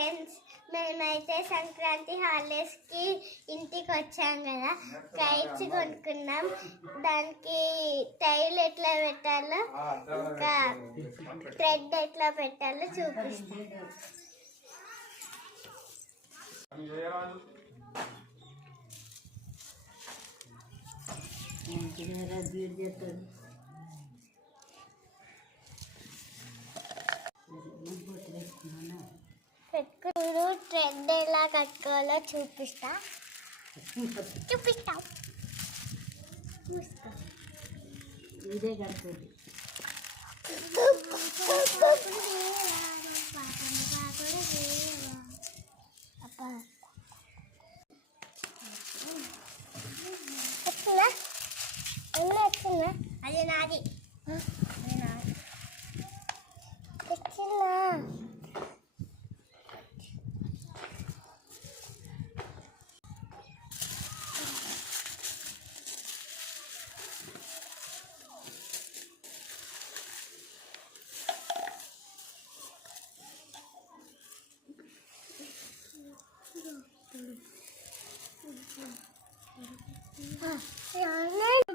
Friends, మేమైతే సంక్రాంతి హాలిడేస్కి ఇంటికి వచ్చాం కదా, కైట్స్ కొనుక్కున్నాం. దానికి టైల్ ఎట్లా పెట్టాలో ఇంకా థ్రెడ్ ఎట్లా పెట్టాలో చూపిస్తాం. పెట్టుకుని థ్రెడ్ ఎలా కట్టుకోవాలో చూపిస్తా. ఇదే కట్టుకోండి. వచ్చిందా? అది నాది. వచ్చిందా?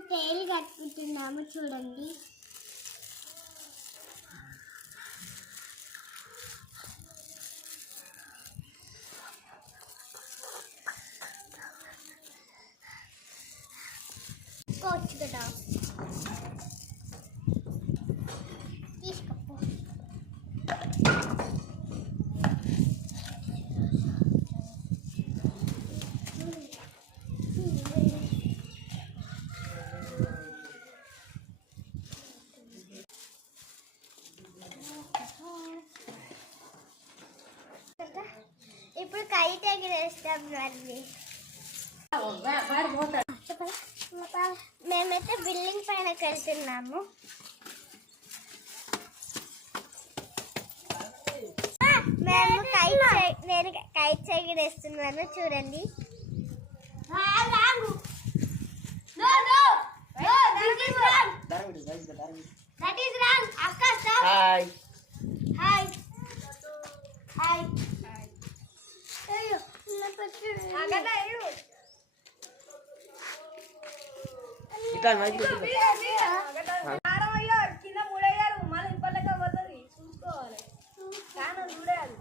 టైల్ కట్టుకుంటున్నాము చూడండి. కోచ్ కదా తీసుకో. ఇప్పుడు కైట్ ఎగిరేస్తాం. మేమైతే బిల్డింగ్ పైనకి వెళ్తున్నాము. నేను కైట్ ఎగిరేస్తున్నాను చూడండి. కింద మూడయ్యారు మళ్ళీ ఇప్పటికే పోతుంది చూసుకోవాలి. చూడాలి.